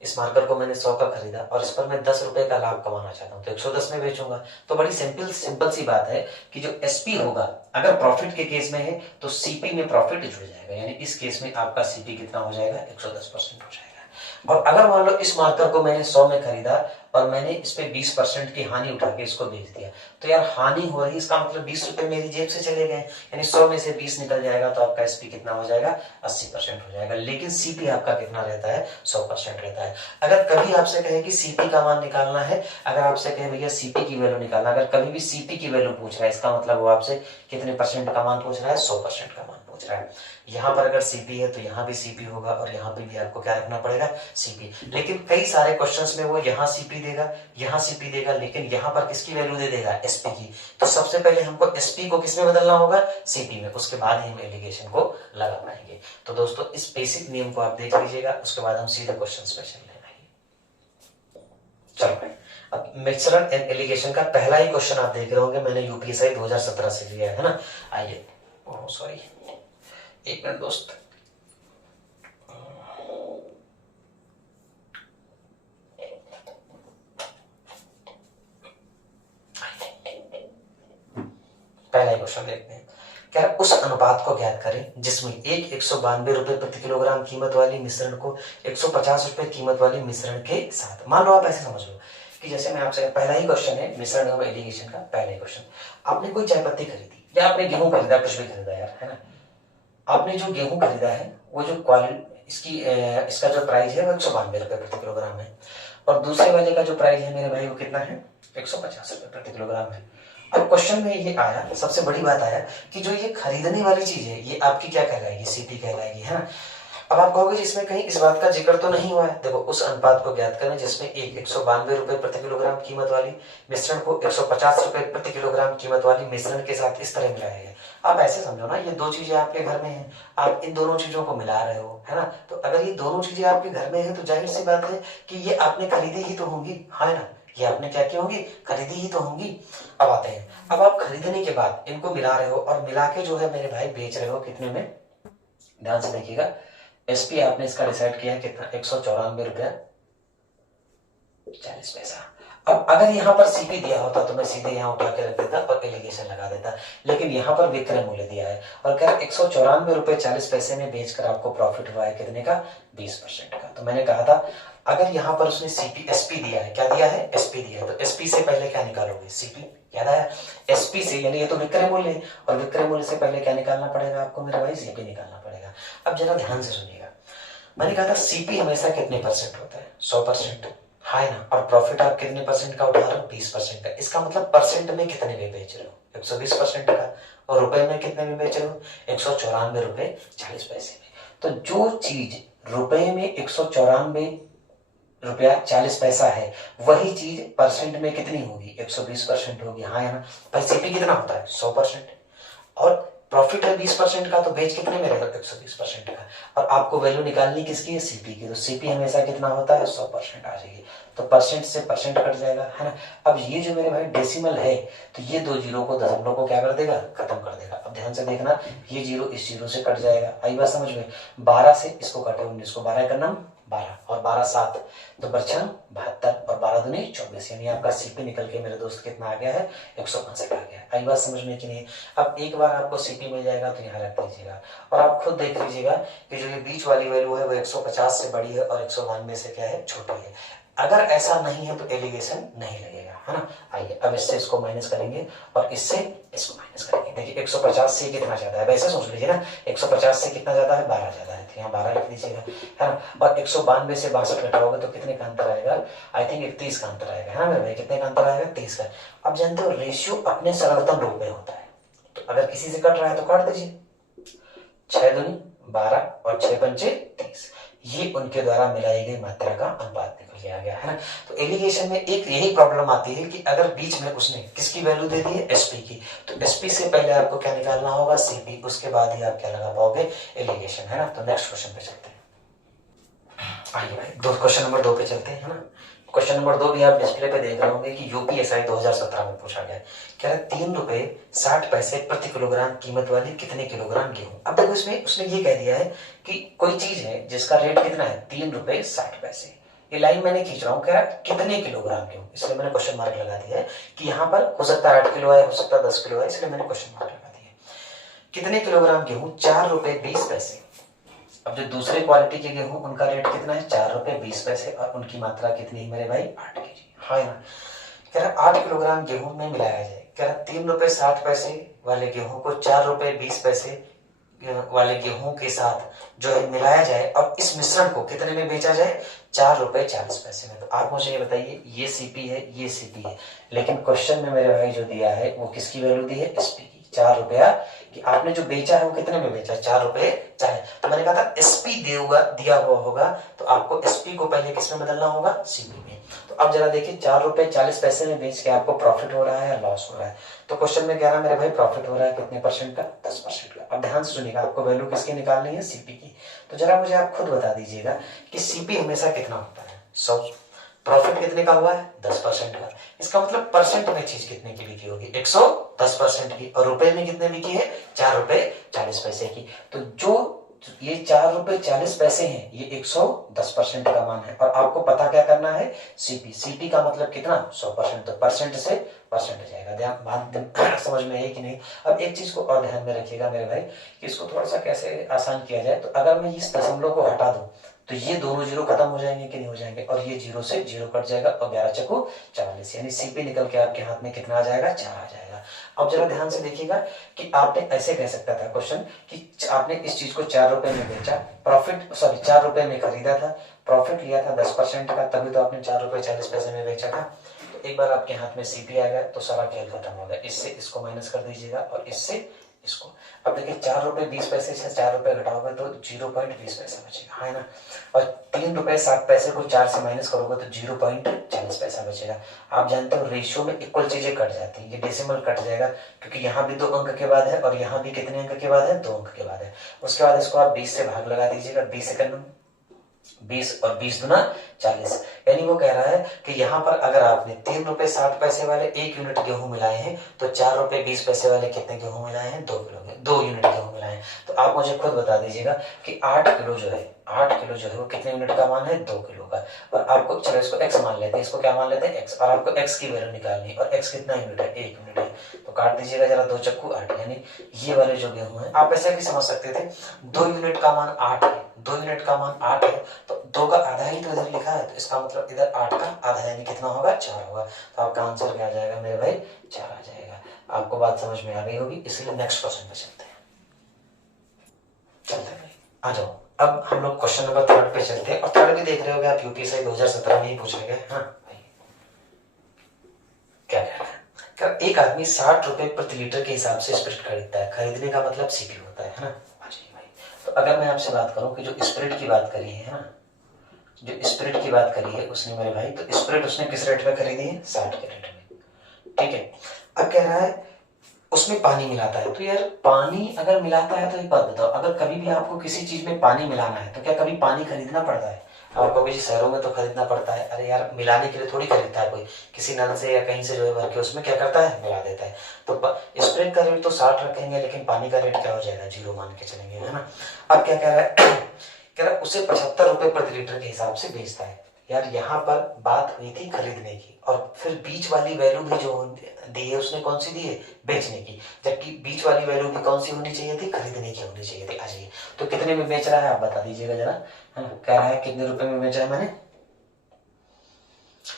इस मार्कर को मैंने 100 का खरीदा और इस पर मैं 10 रुपए का लाभ कमाना चाहता हूं तो 110 में बेचूंगा। तो बड़ी सिंपल सी बात है कि जो एसपी होगा अगर प्रॉफिट के केस में है तो सीपी में प्रॉफिट जुड़ जाएगा, यानी इस केस में आपका सीपी कितना हो जाएगा? 110% हो जाएगा। और अगर मान लो इस मार्कर को मैंने 100 में खरीदा और मैंने इस पे 20% की हानि उठा के इसको बेच दिया, तो यार हानि हो रही, इसका मतलब 20 रुपए मेरी जेब से चले गए, यानी 100 में से 20 निकल जाएगा तो आपका एसपी कितना हो जाएगा? 80% हो जाएगा। लेकिन सीपी आपका कितना रहता है? 100% रहता है। अगर कभी आपसे कहे कि सीपी का मान निकालना है, अगर आपसे कहे भैया सीपी की वैल्यू निकालना, अगर कभी भी सीपी की वैल्यू पूछ रहा है, इसका मतलब वो आपसे कितने परसेंट का मान पूछ रहा है? 100% का मान पूछ रहा है। यहाँ पर अगर सीपी है तो यहाँ भी सीपी होगा और यहाँ पे भी आपको क्या रखना पड़ेगा? सीपी। लेकिन कई सारे क्वेश्चंस में वो यहाँ सीपी देगा, यहाँ सीपी देगा, लेकिन यहाँ पर किसकी वैल्यू दे देगा? एसपी की। तो सबसे पहले हमको एसपी को किसमें बदलना होगा? सीपी में। उसके बाद ही हम एलिगेशन को लगा पाएंगे। तो दोस्तों इस बेसिक नियम को आप देख लीजिएगा, उसके बाद हम सीधे क्वेश्चन पे चल लेंगे। चलो भाई, अब मिक्सचर एंड एलिगेशन का पहला ही क्वेश्चन आप देख रहे होंगे, मैंने यूपीएससी 2017 से लिया है ना। आइए, ओह सॉरी, एक मिनट दोस्त। पहला ही क्वेश्चन देखते हैं। क्या उस अनुपात को ज्ञात करें जिसमें एक 192 रुपए प्रति किलोग्राम कीमत वाली मिश्रण को 150 रुपए कीमत वाली मिश्रण के साथ। मान लो आप ऐसे समझ लो कि जैसे मैं आपसे, पहला ही क्वेश्चन है मिश्रण और एलिगेशन का पहला ही क्वेश्चन। आपने कोई चाय पत्ती खरीदी या आपने गेहूं खरीदा, कुछ भी खरीदा यार, है ना। आपने जो गेहूं खरीदा है वो जो क्वालिटी इसका जो प्राइस है वो 192 रुपए प्रति किलोग्राम है, और दूसरे वाले का जो प्राइस है मेरे भाई वो कितना है? 150 रुपए प्रति किलोग्राम है। अब क्वेश्चन में ये आया, सबसे बड़ी बात आया कि जो ये खरीदने वाली चीज है ये आपकी क्या कहलाएगी? सीपी कहलाएगी, है ना। अब आप कहोगे जिसमें कहीं इस बात का जिक्र तो नहीं हुआ है। देखो, उस अनुपात को ज्ञात करें जिसमें एक 192 रुपए प्रति किलोग्राम कीमत वाली मिश्रण को 150 रुपए प्रति किलोग्राम कीमत वाली मिश्रण के साथ इस तरह मिलाया है। आप ऐसे समझो ना, ये दो चीजें आपके घर में हैं, आप इन दोनों चीजों को मिला रहे हो, है ना। तो अगर ये दोनों चीजें आपके घर में है तो जाहिर सी बात है कि ये आपने खरीदी ही तो होंगी, है ना। ये आपने क्या की होंगी? खरीदी ही तो होंगी। अब आते हैं, अब आप खरीदने के बाद इनको मिला रहे हो और मिला के जो है मेरे भाई बेच रहे हो कितने में? ध्यान से देखिएगा, एसपी आपने इसका डिसाइड किया है कितना? 194 रुपया 40 पैसा। अब अगर यहाँ पर सीपी दिया होता तो मैं सीधे यहाँ उठा के रख देता और एलिगेशन लगा देता, लेकिन यहाँ पर विक्रय मूल्य दिया है और कह 194 रुपए 40 पैसे में बेचकर आपको प्रॉफिट हुआ है कितने का? 20% का। तो मैंने कहा था अगर यहाँ पर उसने सीपी एसपी दिया है, क्या दिया है? एसपी दिया है, तो एसपी से पहले क्या निकालोगे? सीपी। याद आया? एसपी से, यानी ये तो विक्रय मूल्य है और विक्रय मूल्य से पहले क्या निकालना पड़ेगा आपको मेरे भाई? सीपी निकालना पड़ेगा। अब जरा ध्यान से सुनिएगा, मैंने कहा था सीपी हमेशा कितने परसेंट होता है? 100%, है ना। और प्रॉफिट आप कितने परसेंट का उठा रहे हो? 20% का। इसका मतलब परसेंट में कितने में बेच रहे हो? 120% का। और रुपए में कितने में बेच रहे हो? 194 रुपए 40 पैसे में। तो जो चीज रुपए में 194 रुपया 40 पैसा है, वही चीज परसेंट में कितनी होगी, 120% होगी। हाँ है ना भाई। सीपी कितना होता है, 100%, और प्रॉफिट है 20% का, तो बेच कितने में रहेगा, 120% का। और आपको वैल्यू निकालनी किसकी है, सीपी की, तो सीपी हमेशा कितना होता है, 100% आ जाएगी। तो परसेंट से परसेंट कट जाएगा, है ना। अब ये जो मेरे भाई डेसिमल है, तो ये दो जीरो को, दशमलव को क्या कर देगा, खत्म कर देगा। अब ध्यान से देखना, ये जीरो इस जीरो से कट जाएगा। आई बात समझ में। 12 से इसको काटे 19 को, 12 का नाम 12 और 12 7, तो बच्चा 72 और 12 दूनी 24, यानी आपका सीपी निकल के मेरे दोस्त कितना आ गया है, 165 आ गया। आई बात समझ में कि नहीं। अब एक बार आपको सीपी मिल जाएगा तो यहाँ रख दीजिएगा, और आप खुद देख लीजिएगा कि जो ये बीच वाली वैल्यू है वो 150 से बड़ी है और 192 से क्या है, छोटी है। अगर ऐसा नहीं है तो एलिगेशन नहीं लगेगा, है ना। आइए अब इससे इसको माइनस करेंगे और इससे इसको माइनस करेंगे। देखिए 150 से कितना ज्यादा है, वैसे सोच लीजिए ना, 150 से कितना ज्यादा है, 12 ज्यादा है, तो यहाँ 12 लिख दीजिएगा, है ना। और 192 से 62 घटाओगे तो कितने का अंतर आएगा, आई थिंक 31 का अंतर आएगा, है ना मेरे भाई। कितने का अंतर आएगा, 30 का। अब जानते हो रेशियो अपने सरलतम रूप में होता है, तो अगर किसी से कट रहा है तो काट दीजिए। 6 दूनी 12 और 6 पंचे 30, ये उनके द्वारा मिलाई गई मात्रा का अनुपात निकल के आ गया, है ना। तो एलिगेशन में एक यही प्रॉब्लम आती है कि अगर बीच में उसने किसकी वैल्यू दे दी है, एसपी की, तो एसपी से पहले आपको क्या निकालना होगा, सीपी, उसके बाद ही आप क्या लगा पाओगे, एलिगेशन, है ना। तो नेक्स्ट क्वेश्चन पे चलते हैं। आइए भाई दो क्वेश्चन नंबर 2 पे चलते हैं, है ना। क्वेश्चन नंबर 2 भी आप डिस्प्ले पे देख रहे होंगे कि यूपीएसआई 2017 में पूछा गया। कह रहा है 3 रुपए 60 पैसे प्रति किलोग्राम कीमत वाली कितने किलोग्राम गेहूं। अब देखो इसमें उसने ये कह दिया है कि कोई चीज है जिसका रेट कितना है, 3 रुपए 60 पैसे। ये लाइन मैंने खींच रहा हूँ, कह रहा है कितने किलोग्राम गेहूं, इसलिए मैंने क्वेश्चन मार्क लगा दिया है कि यहाँ पर हो सकता है 8 किलो है, हो सकता है 10 किलो है, इसलिए मैंने क्वेश्चन मार्क लगा दिया। कितने किलोग्राम गेहूं, 4 रुपए 20 पैसे। अब जो दूसरे क्वालिटी के गेहूं उनका रेट कितना है, 4 रुपए 20 पैसे, और उनकी मात्रा कितनी है मेरे भाई, 8 केजी। हाँ ना। कह रहा 8 किलोग्राम गेहूं में मिलाया जाए। कह रहा 3 रुपए 60 पैसे वाले गेहूं को 4 रुपए 20 पैसे वाले गेहूं के साथ जो है मिलाया जाए, और इस मिश्रण को कितने में बेचा जाए, 4 रुपए 40 पैसे में। तो आप मुझे ये बताइए, ये सीपी है, ये सीपी है, लेकिन क्वेश्चन में मेरे भाई जो दिया है वो किसकी वैल्यू दी है, एसपी की। 4 रुपया कि आपने जो बेचा है वो कितने में बेचा, 4 रुपए 40। तो मैंने कहा था एसपी दिया हुआ होगा, तो आपको एसपी को पहले किस में बदलना होगा, सीपी में। तो अब जरा देखिए 4 रुपए 40 पैसे में बेच के आपको प्रॉफिट हो रहा है या लॉस हो रहा है। तो क्वेश्चन में कह रहा है मेरे भाई प्रॉफिट हो रहा है कितने परसेंट का, 10% का। अब ध्यान से सुनिएगा, आपको वैल्यू किसकी निकालनी है, सीपी की। तो जरा मुझे आप खुद बता दीजिएगा कि सीपी हमेशा कितना होता है, 100। प्रॉफिट कितने का हुआ है, 10% का। इसका मतलब परसेंट में चीज कितने की बिकी होगी, 110% की, और रुपए में कितने बिकी है, 4 रुपए 40 पैसे की। तो जो ये 4 रुपए 40 पैसे हैं, ये 110% का मान है, और आपको पता क्या करना है, सीपी। सीपी का मतलब कितना, 100%, तो परसेंट से परसेंट जाएगा। ध्यान समझ में है कि नहीं। अब एक चीज को और ध्यान में रखिएगा मेरे भाई, कि इसको थोड़ा सा कैसे आसान किया जाए। तो अगर मैं इस दशमलव को हटा दूं तो ये दोनों जीरो खत्म हो जाएंगे कि नहीं हो जाएंगे, और ये जीरो से जीरो कट जाएगा, और 11 चक्कू 44, यानी सीपी निकल के आपके हाथ में कितना आ जाएगा, 4 आ जाएगा। अब जरा ध्यान से देखिएगा कि आपने ऐसे कह सकता था क्वेश्चन कि आपने इस चीज को 4 रुपए में बेचा, प्रॉफिट 4 रुपए में खरीदा था, प्रॉफिट लिया था 10% का, तभी तो आपने 4 रुपए 40 पैसे में बेचा था। तो एक बार आपके हाथ में सीपी आ गया तो सारा खेल खत्म हो गया। इससे इसको माइनस कर दीजिएगा और इससे इसको। अब देखिए 4 रुपए 20 पैसे से 4 रुपए घटाओगे तो 0.20 पैसा बचेगा, है ना। और 3 रुपए 60 पैसे को 4 से माइनस करोगे तो 0.40 पैसा बचेगा। आप जानते हो रेशियो में इक्वल चीजें कट जाती है, ये डेसिमल कट जाएगा, क्योंकि यहाँ भी 2 अंक के बाद है और यहाँ भी कितने अंक के बाद है, 2 अंक के बाद है। उसके बाद इसको आप 20 से भाग लगा दीजिएगा, 20 सेकंड 20 और 20 दूना 40, यानी वो कह रहा है कि यहाँ पर अगर आपने 3 रुपए 60 पैसे वाले 1 यूनिट गेहूं मिलाए हैं, तो 4 रुपए 20 पैसे वाले कितने गेहूं मिलाए हैं, 2 यूनिट गेहूं मिलाए हैं। तो आप मुझे खुद बता दीजिएगा कि 8 किलो जो है वो कितने यूनिट का मान है, 2 किलो का। और आपको चलो इसको x मान लेते हैं, इसको क्या मान लेते हैं, x, और आपको x की वैल्यू निकालनी है, और x कितना यूनिट है, 1 यूनिट है। तो काट दीजिएगा जरा, 2 चक्कू 8, यानी ये वाले जो गेहूं है, आप ऐसे भी समझ सकते थे 2 यूनिट का मान 8 है, 2 यूनिट का मान 8 है, तो 2 का आधा ही तो इधर लिखा है, तो इसका मतलब इधर 8 का आधा यानी कितना होगा, 4 होगा। तो आपका आंसर क्या आ जाएगा मेरे भाई, 4 आ जाएगा। आपको बात समझ में आ गई होगी, इसलिए नेक्स्ट क्वेश्चन पे चलते हैं। आ जाओ, अब हम लोग क्वेश्चन नंबर 3 पे चलते हैं, और 3 भी देख रहे होगे आप, यूपीएसआई 2017 में ही पूछे गए। हाँ भाई क्या कह रहा है, एक आदमी 60 रुपए प्रति लीटर के हिसाब से स्प्रिट खरीदता है, खरीदने का मतलब सीपी होता है ना। भाई तो अगर मैं आपसे बात करूं कि जो स्प्रिट की बात करी है ना, जो स्प्रिट की बात करी है उसने मेरे भाई, तो स्प्रिट उसने किस रेट में खरीदी है? 60 के रेट में, ठीक है। अब कह रहा है उसमें पानी मिलाता है, तो यार पानी अगर मिलाता है तो एक बात बताओ, अगर कभी भी आपको किसी चीज में पानी मिलाना है तो क्या कभी पानी खरीदना पड़ता है? आपको भी शहरों में तो खरीदना पड़ता है, अरे यार मिलाने के लिए थोड़ी खरीदता है कोई, किसी नल से या कहीं से जो है भर के उसमें क्या करता है? मिला देता है। तो स्प्रे का रेट तो 60 रखेंगे, लेकिन पानी का रेट क्या हो जाएगा? 0 मान के चलेंगे, है ना। अब क्या कह रहा है? कह रहा है उसे 75 रुपए प्रति लीटर के हिसाब से बेचता है। यार यहाँ पर बात हुई थी खरीदने की, और फिर बीच वाली वैल्यू भी जो दी है उसने कौन सी दी है? बेचने की। जबकि बीच वाली वैल्यू भी कौन सी होनी चाहिए थी? खरीदने की होनी चाहिए थी। आ जाइए, तो कितने में बेच रहा है आप बता दीजिएगा जरा, है ना। कह रहा है कितने रुपए में बेच रहा है मैंने?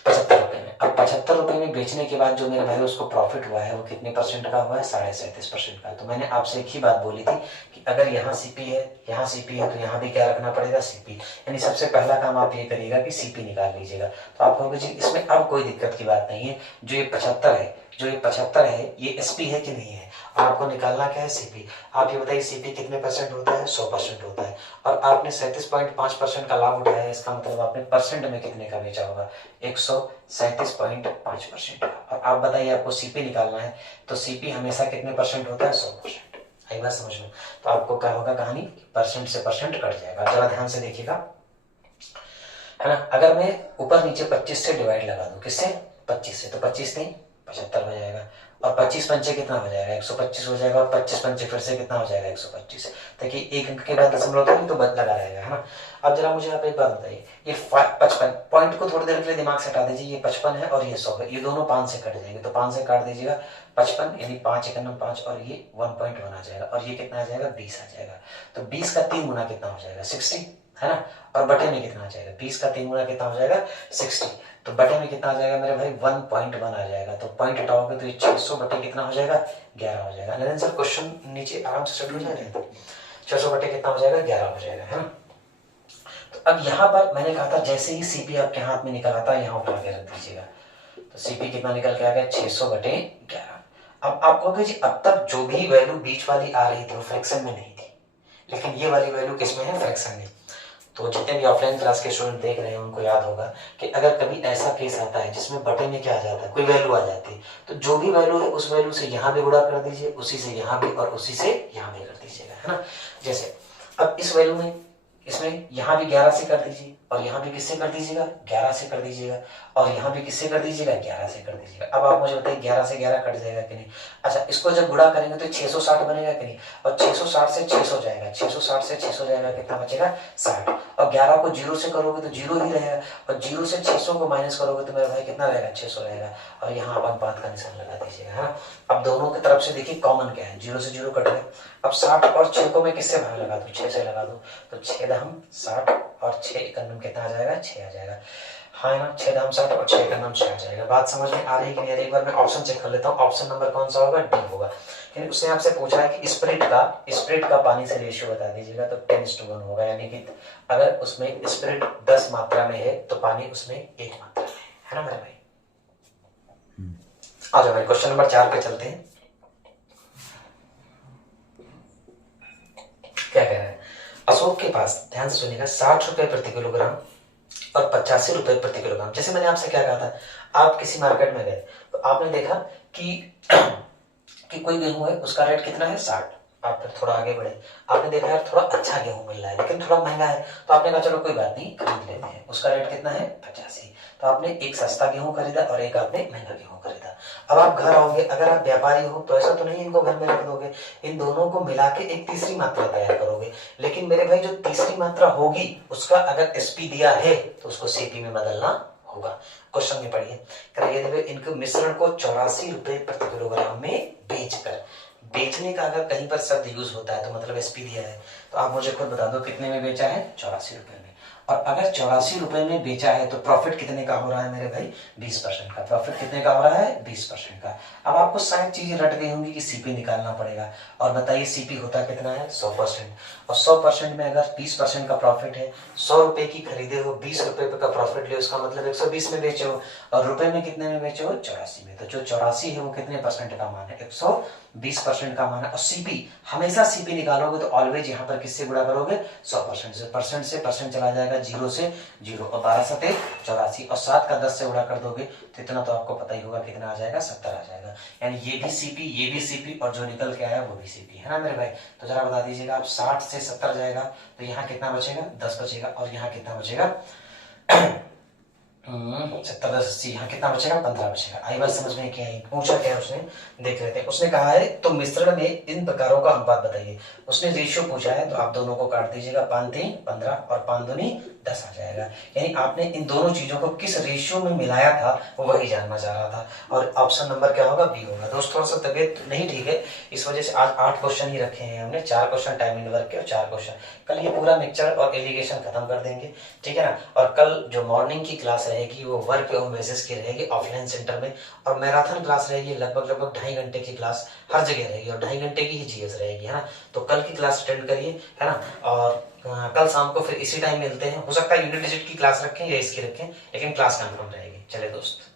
75 रुपए में। अब 75 रुपए में बेचने के बाद जो मेरे भाई उसको प्रॉफिट हुआ है वो कितने परसेंट का हुआ है? 37.5% का। तो मैंने आपसे एक ही बात बोली थी कि अगर यहाँ सीपी है, यहाँ सीपी है, तो यहाँ भी क्या रखना पड़ेगा? सीपी। यानी सबसे पहला काम आप ये करिएगा कि सीपी निकाल लीजिएगा। तो आप कहोगे जी इसमें अब कोई दिक्कत की बात नहीं है, जो ये 75 है, जो ये 75 है ये एसपी है कि नहीं है? आपको निकालना क्या है? सीपी। आप ये बताइए सीपी कितने परसेंट होता है? 100% होता है। और आपने 37.5% का लाभ उठाया है, इसका मतलब आपने परसेंट में कितने का बेचा होगा? 137.5% का। और आप बताइए आपको सीपी निकालना है, तो सीपी हमेशा कितने परसेंट होता है? 100%। आई बात समझ में? तो आपको क्या होगा कहानी? परसेंट से परसेंट कट जाएगा। जरा ध्यान से देखिएगा, है ना। अगर मैं ऊपर नीचे 25 से डिवाइड लगा दूं, किससे? 25 से, तो 25 नहीं 75 हो जाएगा, और 25 पंचे कितना हो जाएगा? 125 हो जाएगा, और 25 पंचे फिर से कितना हो जाएगा? 125। देखिए एक अंक के बाद दशमलव तो बद लगा रहेगा, है ना। अब जरा मुझे आप एक बात बताइए, ये 55 पॉइंट को थोड़ी देर के लिए दिमाग से हटा दीजिए, ये 55 है और ये 100 है, ये दोनों 5 से कट जाएंगे, तो 5 से काट दीजिएगा 55, यानी 5 एकम 5, और ये 1.1 आ जाएगा, और ये कितना आ जाएगा? 20 आ जाएगा। तो 20 का 3 गुना कितना हो जाएगा? 60, है ना। और बटे में कितना आ जाएगा? 20 का 3 गुना कितना हो जाएगा? 60। तो बटे में कितना आ जाएगा मेरे भाई? 1.1 आ जाएगा। तो पॉइंट हटाओगे तो ये 600 बटे कितना हो जाएगा? 11 हो जाएगा। लेकिन सर क्वेश्चन नीचे आराम से स्टडी हो जाएगा, 600 बटे कितना हो जाएगा? 11 हो जाएगा, है ना। तो अब यहाँ पर मैंने कहा था जैसे ही सीपी आपके हाथ में निकल आता है यहाँ उठा के रख दीजिएगा, तो सीपी कितना निकल के आ गया? 600 बटे 11। अब आप कहोगे जी अब तक जो भी वैल्यू बीच वाली आ रही थी वो फ्रैक्शन में नहीं थी, लेकिन ये वाली वैल्यू किस में है? फ्रैक्शन में। तो जितने भी ऑफलाइन क्लास के स्टूडेंट देख रहे हैं उनको याद होगा कि अगर कभी ऐसा केस आता है जिसमें बटे में क्या आ जाता है? कोई वैल्यू आ जाती है, तो जो भी वैल्यू है उस वैल्यू से यहाँ भी गुणा कर दीजिए, उसी से यहाँ भी, और उसी से यहाँ भी कर दीजिएगा, है ना। जैसे अब इस वैल्यू में, इसमें यहाँ भी 11 से कर दीजिए, और यहाँ भी किससे कर दीजिएगा? 11 से कर दीजिएगा, और यहाँ भी किससे कर दीजिएगा? 11 से कर दीजिएगा। अब आप मुझे बताइए 11 से 11 कट जाएगा कि नहीं? अच्छा, इसको जब गुणा करेंगे तो 660 बनेगा कि नहीं? और 660 से 600 जाएगा, 660 से 600 जाएगा, कितना बचेगा? 60। और 11 को 0 से करोगे तो 0 ही रहेगा, और 0 से 600 को माइनस करोगे तो मेरा भाई कितना रहेगा? 600 रहेगा। और यहाँ आप अनुपात का निशान लगा दीजिएगा, है ना। अब दोनों की तरफ से देखिए कॉमन क्या है? 0 से 0 कट गए। अब 60 और 6 को मैं किससे भाग लगा दूं? 6 से लगा दूं, तो 6 दहम 60 और 6 एकम कितना आ जाएगा? 6 आ जाएगा, हाँ ना। 6 दहम 60 और 6 एकम 6 आ जाएगा। बात समझ में आ रही है कि नहीं? एक बार मैं ऑप्शन चेक कर लेता हूँ, ऑप्शन नंबर कौन सा होगा? डी होगा। यानी उसने आपसे पूछा है कि स्प्रिट का पानी से रेशियो बता दीजिएगा, तो 10:1 होगा, यानी कि अगर उसमें स्प्रिट 10 मात्रा में है तो पानी उसमें 1 मात्रा में है ना मेरे भाई। आ जाओ भाई क्वेश्चन नंबर 4 पे चलते हैं। क्या कह रहा है? अशोक के पास, ध्यान से सुनिएगा, 60 रुपए प्रति किलोग्राम और 85 रुपए प्रति किलोग्राम। जैसे मैंने आपसे क्या कहा था, आप किसी मार्केट में गए तो आपने देखा कि कोई गेहूं है, उसका रेट कितना है? 60। आप फिर थोड़ा आगे बढ़े, आपने देखा यार थोड़ा अच्छा गेहूं मिल रहा है लेकिन थोड़ा महंगा है, तो आपने कहा चलो कोई बात नहीं खरीद लेते हैं। उसका रेट कितना है? 85। तो आपने एक सस्ता गेहूं खरीदा और एक आपने महंगा गेहूं खरीदा। अब आप घर आओगे, अगर आप व्यापारी हो तो ऐसा तो नहीं इनको घर में रख दोगे, इन दोनों को मिला के एक तीसरी मात्रा तैयार करोगे। लेकिन मेरे भाई जो तीसरी मात्रा होगी उसका अगर एसपी दिया है तो उसको सीपी में बदलना होगा। क्वेश्चन में पढ़िए, करिए इनके मिश्रण को 84 रुपए प्रति किलोग्राम में बेचकर, बेचने का अगर कहीं पर शब्द यूज होता है तो मतलब एसपी दिया है, तो आप मुझे खुद बता दो कितने में बेचा है? 84 रुपए में। और अगर 84 रुपए में बेचा है तो प्रॉफिट कितने का हो रहा है मेरे भाई? 20% का। प्रॉफिट कितने का हो रहा है? 20% का। अब आपको शायद चीजें रट गई होंगी कि सीपी निकालना पड़ेगा, और बताइए सीपी होता कितना है? 100%। और 100% में अगर 20% का प्रॉफिट है, 100 रुपए की खरीदे हो, 20 रुपए का प्रॉफिट ले, उसका मतलब 120 में बेचे हो, और रुपए में कितने में बेचे हो? 84 में। तो जो 84 है वो कितने परसेंट का मान है? 120% का मान है। और सीपी, हमेशा सीपी निकालोगे तो ऑलवेज यहाँ पर किससे गुणा करोगे? 100% से। परसेंट चला जाएगा जाएगा 0 से 0 और 12 सते 84 और 7 का 10 से उड़ा कर दोगे तो इतना तो आपको पता ही होगा कितना आ जाएगा, 70 आ जाएगा। यानी ये भी सीपी, ये भी सीपी और जो निकल के आया वो भी सीपी, है ना मेरे भाई। तो जरा बता दीजिएगा आप 60 से 70 जाएगा तो यहाँ कितना बचेगा, 10 बचेगा और यहाँ कितना बचेगा 70 10 80, यहाँ कितना बचेगा 15 बचेगा। आई बात समझ में क्या आई? पूछा क्या उसने, देख लेते हैं। उसने कहा है तो मिश्रण में इन प्रकारों का अनुपात बताइए। उसने रेशियो पूछा है तो आप दोनों को काट दीजिएगा, 5 3 15 और 5 दूनी 10 आ जाएगा। यानी आपने इन दोनों चीजों को किस रेशियो में मिलाया था वो वही जानना चाह रहा था और ऑप्शन नंबर क्या होगा, बी होगा। दोस्त थोड़ा सा तबियत नहीं ठीक है, इस वजह से आज 8 क्वेश्चन ही रखे हैं हमने, 4 क्वेश्चन टाइम इन वर्क के और 4 क्वेश्चन। कल ये पूरा मिक्सचर और एलिगेशन खत्म कर देंगे, ठीक है ना। और कल जो मॉर्निंग की क्लास रहेगी वो वर्क होम बेसिस की रहेगी ऑफलाइन सेंटर में, और मैराथन क्लास रहेगी लगभग 2.5 घंटे की क्लास हर जगह रहेगी और 2.5 घंटे की ही जीएस रहेगी, है ना। तो कल की क्लास अटेंड करिए, है ना। और कल शाम को फिर इसी टाइम मिलते हैं। हो सकता है यूनिट डिजिट की क्लास रखें या इसकी रखें, लेकिन क्लास कंफर्म रहेगी। चले दोस्त।